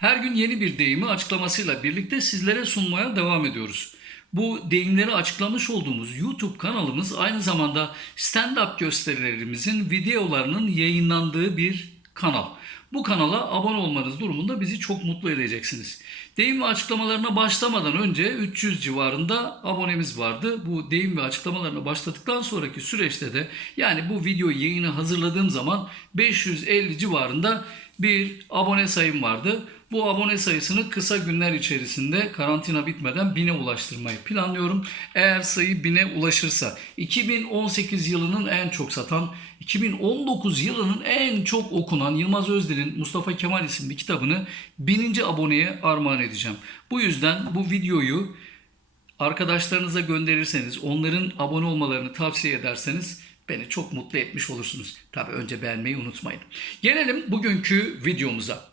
Her gün yeni bir deyimi açıklamasıyla birlikte sizlere sunmaya devam ediyoruz. Bu deyimleri açıklamış olduğumuz YouTube kanalımız aynı zamanda stand-up gösterilerimizin videolarının yayınlandığı bir kanal. Bu kanala abone olmanız durumunda bizi çok mutlu edeceksiniz. Deyim ve açıklamalarına başlamadan önce 300 civarında abonemiz vardı. Bu deyim ve açıklamalarına başladıktan sonraki süreçte de yani bu video yayını hazırladığım zaman 550 civarında bir abone sayım vardı. Bu abone sayısını kısa günler içerisinde karantina bitmeden 1000'e ulaştırmayı planlıyorum. Eğer sayı 1000'e ulaşırsa 2018 yılının en çok satan, 2019 yılının en çok okunan Yılmaz Özdil'in Mustafa Kemal isimli kitabını 1000. aboneye armağan edeceğim. Bu yüzden bu videoyu arkadaşlarınıza gönderirseniz, onların abone olmalarını tavsiye ederseniz beni çok mutlu etmiş olursunuz. Tabi önce beğenmeyi unutmayın. Gelelim bugünkü videomuza.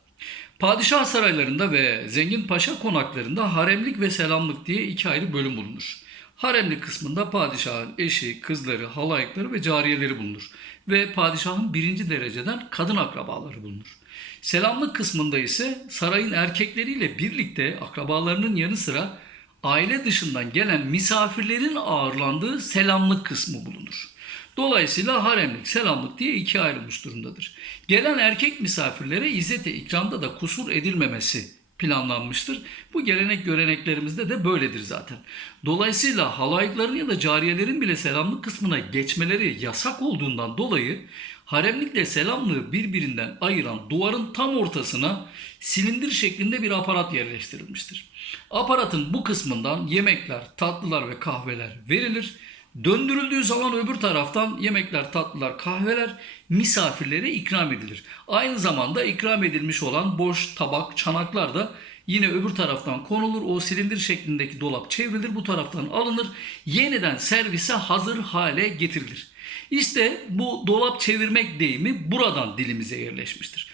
Padişah saraylarında ve zengin paşa konaklarında haremlik ve selamlık diye iki ayrı bölüm bulunur. Haremlik kısmında padişahın eşi, kızları, halayıkları ve cariyeleri bulunur. Ve padişahın birinci dereceden kadın akrabaları bulunur. Selamlık kısmında ise sarayın erkekleriyle birlikte akrabalarının yanı sıra aile dışından gelen misafirlerin ağırlandığı selamlık kısmı bulunur. Dolayısıyla haremlik, selamlık diye ikiye ayrılmış durumdadır. Gelen erkek misafirlere izzete ikramda da kusur edilmemesi planlanmıştır. Bu gelenek göreneklerimizde de böyledir zaten. Dolayısıyla halayıkların ya da cariyelerin bile selamlık kısmına geçmeleri yasak olduğundan dolayı haremlikle selamlığı birbirinden ayıran duvarın tam ortasına silindir şeklinde bir aparat yerleştirilmiştir. Aparatın bu kısmından yemekler, tatlılar ve kahveler verilir. Döndürüldüğü zaman öbür taraftan yemekler, tatlılar, kahveler misafirlere ikram edilir. Aynı zamanda ikram edilmiş olan boş tabak, çanaklar da yine öbür taraftan konulur. O silindir şeklindeki dolap çevrilir, bu taraftan alınır. Yeniden servise hazır hale getirilir. İşte bu dolap çevirmek deyimi buradan dilimize yerleşmiştir.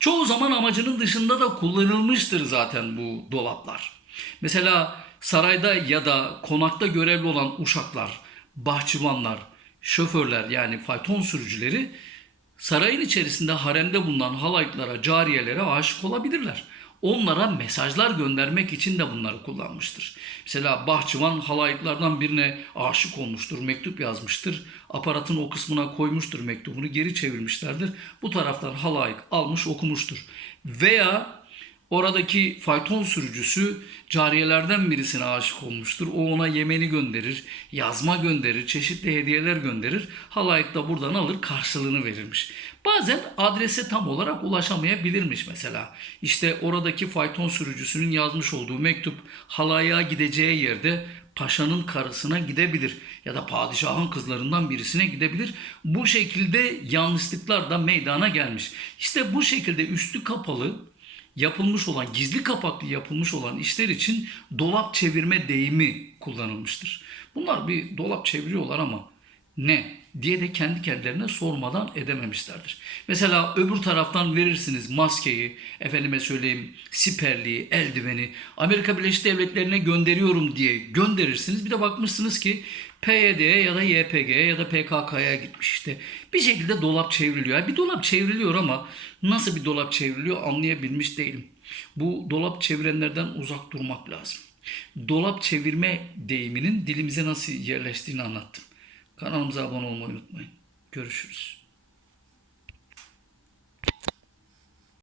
Çoğu zaman amacının dışında da kullanılmıştır zaten bu dolaplar. Mesela sarayda ya da konakta görevli olan uşaklar, bahçıvanlar, şoförler yani fayton sürücüleri sarayın içerisinde haremde bulunan halayıklara, cariyelere aşık olabilirler. Onlara mesajlar göndermek için de bunları kullanmıştır. Mesela bahçıvan halayıklardan birine aşık olmuştur, mektup yazmıştır. Aparatın o kısmına koymuştur mektubunu, geri çevirmişlerdir. Bu taraftan halayık almış okumuştur. Veya Oradaki fayton sürücüsü cariyelerden birisine aşık olmuştur. O ona yemeni gönderir, yazma gönderir, çeşitli hediyeler gönderir. Halayık da buradan alır karşılığını verirmiş. Bazen adrese tam olarak ulaşamayabilirmiş mesela. İşte oradaki fayton sürücüsünün yazmış olduğu mektup halayığa gideceği yerde paşanın karısına gidebilir ya da padişahın kızlarından birisine gidebilir. Bu şekilde yanlışlıklar da meydana gelmiş. İşte bu şekilde üstü kapalı yapılmış olan, gizli kapaklı yapılmış olan işler için dolap çevirme deyimi kullanılmıştır. Bunlar bir dolap çeviriyorlar ama ne diye de kendi kendilerine sormadan edememişlerdir. Mesela öbür taraftan verirsiniz maskeyi, efendime söyleyeyim siperliği, eldiveni, Amerika Birleşik Devletleri'ne gönderiyorum diye gönderirsiniz. Bir de bakmışsınız ki PYD'ye ya da YPG'ye ya da PKK'ya gitmiş işte. Bir şekilde dolap çevriliyor. Bir dolap çevriliyor ama nasıl bir dolap çevriliyor anlayabilmiş değilim. Bu dolap çevirenlerden uzak durmak lazım. Dolap çevirme deyiminin dilimize nasıl yerleştiğini anlattım. Kanalımıza abone olmayı unutmayın. Görüşürüz.